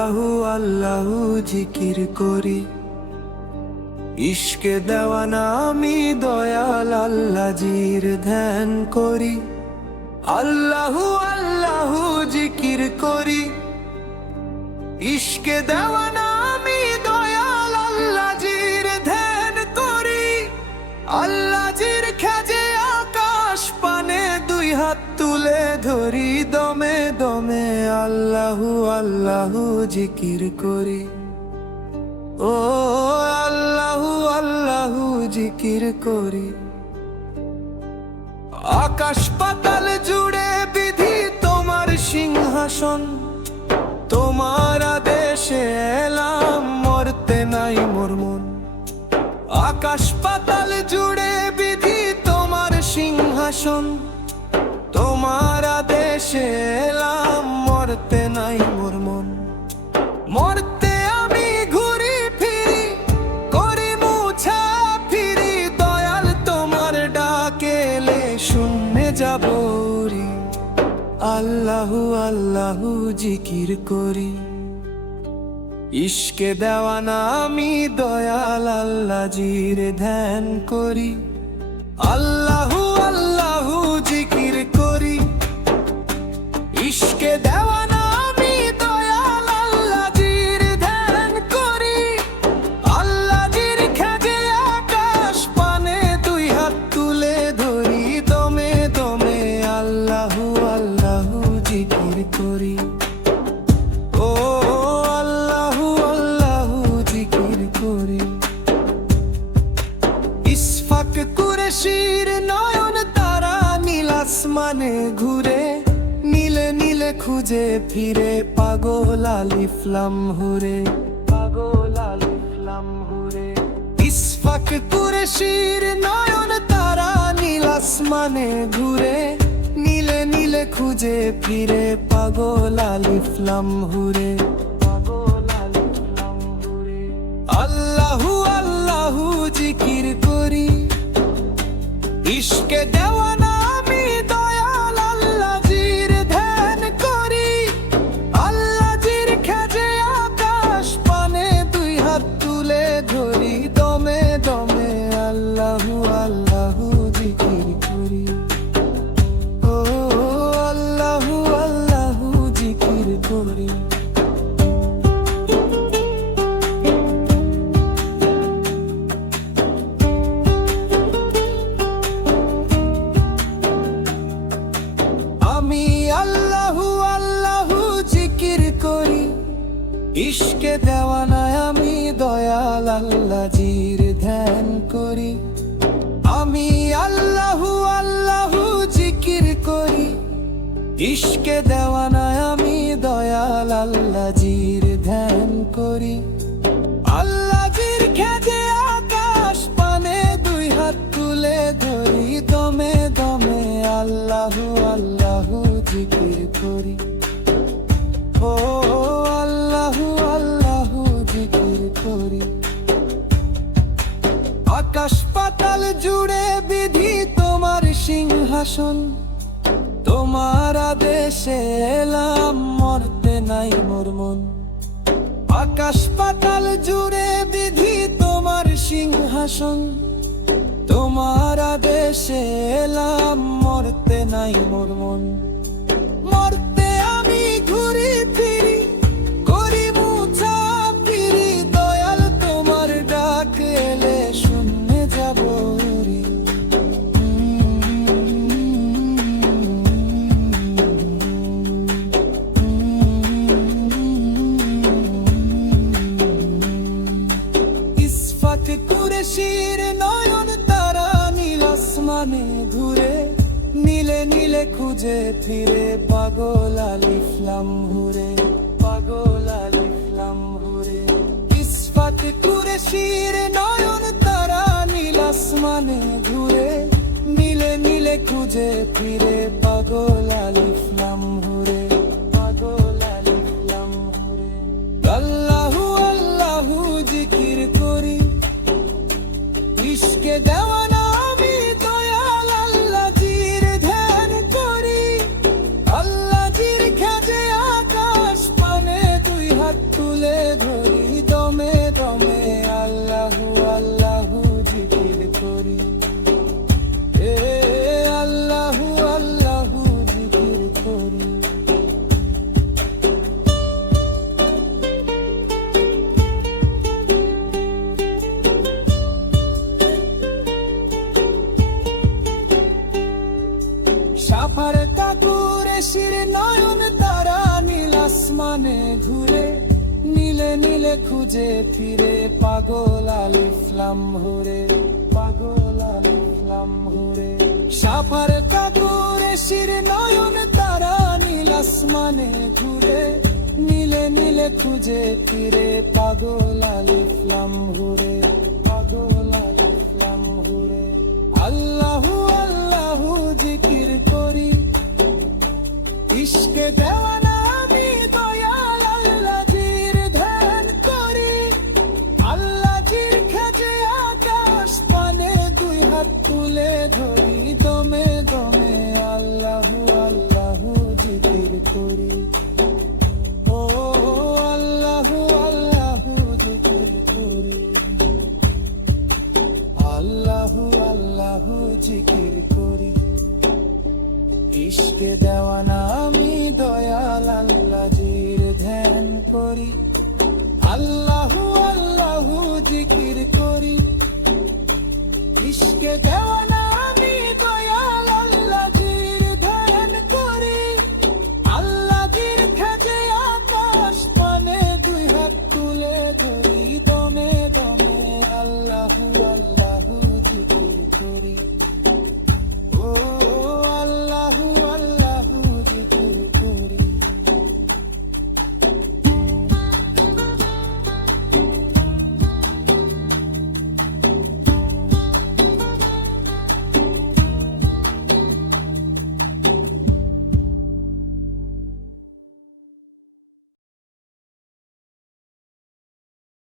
আল্লাহু আল্লাহু জিকির করি, ইশকে দেওয়ানা আমি দয়াল আল্লাহজির ধ্যান করি। আল্লাহু আল্লাহু জিকির করি, ইশকে দেওয়ানা আমি দয়াল আল্লাহজির ধ্যান করি। আল্লাহজির খেজে আকাশ পানে দুই হাত তুলে ধরি, দমে দমে আল্লাহু আল্লাহু জিকির করি। ও আল্লাহু আল্লাহু জিকির করি। আকাশ পাতাল জুড়ে বিধি তোমার সিংহাসন, তোমার আদেশে এলাম মরতে নাই মোর মন। আকাশ পাতাল জুড়ে বিধি তোমার সিংহাসন, তোমার আদেশে এলাম মরতে নাই মোর মন। মরতে আমি ঘুরি ফিরি, করি মুছা ফিরি, দয়াল তোমার ডাকে এলে শুনে যাব রে। আল্লাহু আল্লাহু জিকির করি, ইশকে দেওয়ানা আমি দয়াল আল্লাহজির ধ্যান করি। আল্লাহু আল্লাহু জিকির করি, ইশকে দেওয়ানা আমি দয়াল আল্লাহজির ধ্যান করি। আল্লাহজির খেজে আকাশ পানে দুই হাত তুলে ধরি, দমে দমে আল্লাহু আল্লাহু জিকির করি। ও আল্লাহু আল্লাহু জিকির করি। ইসফাক কুরেশির নয়ন তারা নীল আসমানে ঘুরে, নীলে নীলে খুঁজে ফিরে পাগল আলিফ লাম হুরে, পাগল আলিফ লাম হুরে। ইসফাক কুরেশির নয়ন তারা নীল আসমানে ঘুরে, নীলে নীলে খুঁজে ফিরে পাগল আলিফ লাম হুরে, পাগল আলিফ লাম হুরে। আল্লাহু আল্লাহু জিকির করি, ইশকে দেওয়ানা আমি দয়াল আল্লাহজির ধ্যান করি। আল্লাহজির খেজে আকাশ পানে দুই হাত তুলে ধরি, দমে দমে আল্লাহু আল্লাহু জিকির করি। ও আল্লাহু আল্লাহু জিকির করি। আমি আল্লাহু আল্লাহু জিকির করি, ইশকে দেওয়ানায় আমি দয়াল আল্লাহজির ধ্যান করি। আমি আল্লাহু আল্লাহু জিকির করি, ইশকে দেওয়ানায় আমি দয়াল আল্লাহজির ধ্যান করি। আল্লাহজির খেজে আকাশ পানে দুই হাত তুলে ধরি, দমে দমে আল্লাহু আল্লাহু জিকির করি। ও আল্লাহু আল্লাহু জিকির করি। আকাশ পাতাল জুড়ে বিধি তোমার সিংহাসন, তোমার আদেশে এলাম মরতে নাই মোর মন। আকাশ পাতাল জুড়ে বিধি তোমার সিংহাসন, তোমার আদেশে এলাম মরতে নাই মোর মন। মরতে আমি ঘুরি ফিরি, করি মুছা ফিরি, দয়াল তোমার ডাক এলে শুনে যাব রে। ইসফাক কুরেশির নয়ন তারা নীল আসমানে ঘুরে, নীলে নীলে খুঁজে ফিরে পাগল আলিফ লাম হুরে, পাগল আলিফ লাম হুরে। ইসফাক কুরেশির নয়ন তারা নীল আসমানে ঘুরে, নীলে নীলে খুঁজে ফিরে পাগল আলিফ লাম হুরে, পাগল আলিফ লাম হুরে। আল্লাহু আল্লাহু জিকির করি, ইশকে দেওয়ানা আমি দয়াল আল্লাহজির ধ্যান করি। আল্লাহজির খেজে আকাশ পানে দুই হাত নীলে নীলে খুঁজে ফিরে পাগল আলিফলাম হুরে, পাগল আলিফলাম হুরে। সাফার কাকুরে শির নয়ন তারা নীল আসমানে ঘুরে, নীলে নীলে খুঁজে ফিরে পাগল আলিফলাম হুরে, পাগল আলিফলাম হুরে। আল্লাহু আল্লাহু জিকির করি, ইশকে দেওয়ানা আমি দয়াল আল্লাহর ধ্যান করি। আল্লাহর খাজে আকাশ পানে দুই হাত তুলে ধরি, দমে দমে আল্লাহু আল্লাহু জিকির করি। ও আল্লাহু আল্লাহু জিকির করি, আল্লাহু আল্লাহু জিকির করি। ইশকে দেওয়ানা আমি দয়াল আল্লাহর ধ্যান করি। আল্লাহু আল্লাহু জিকির করি, ইশকে দেওয়ানা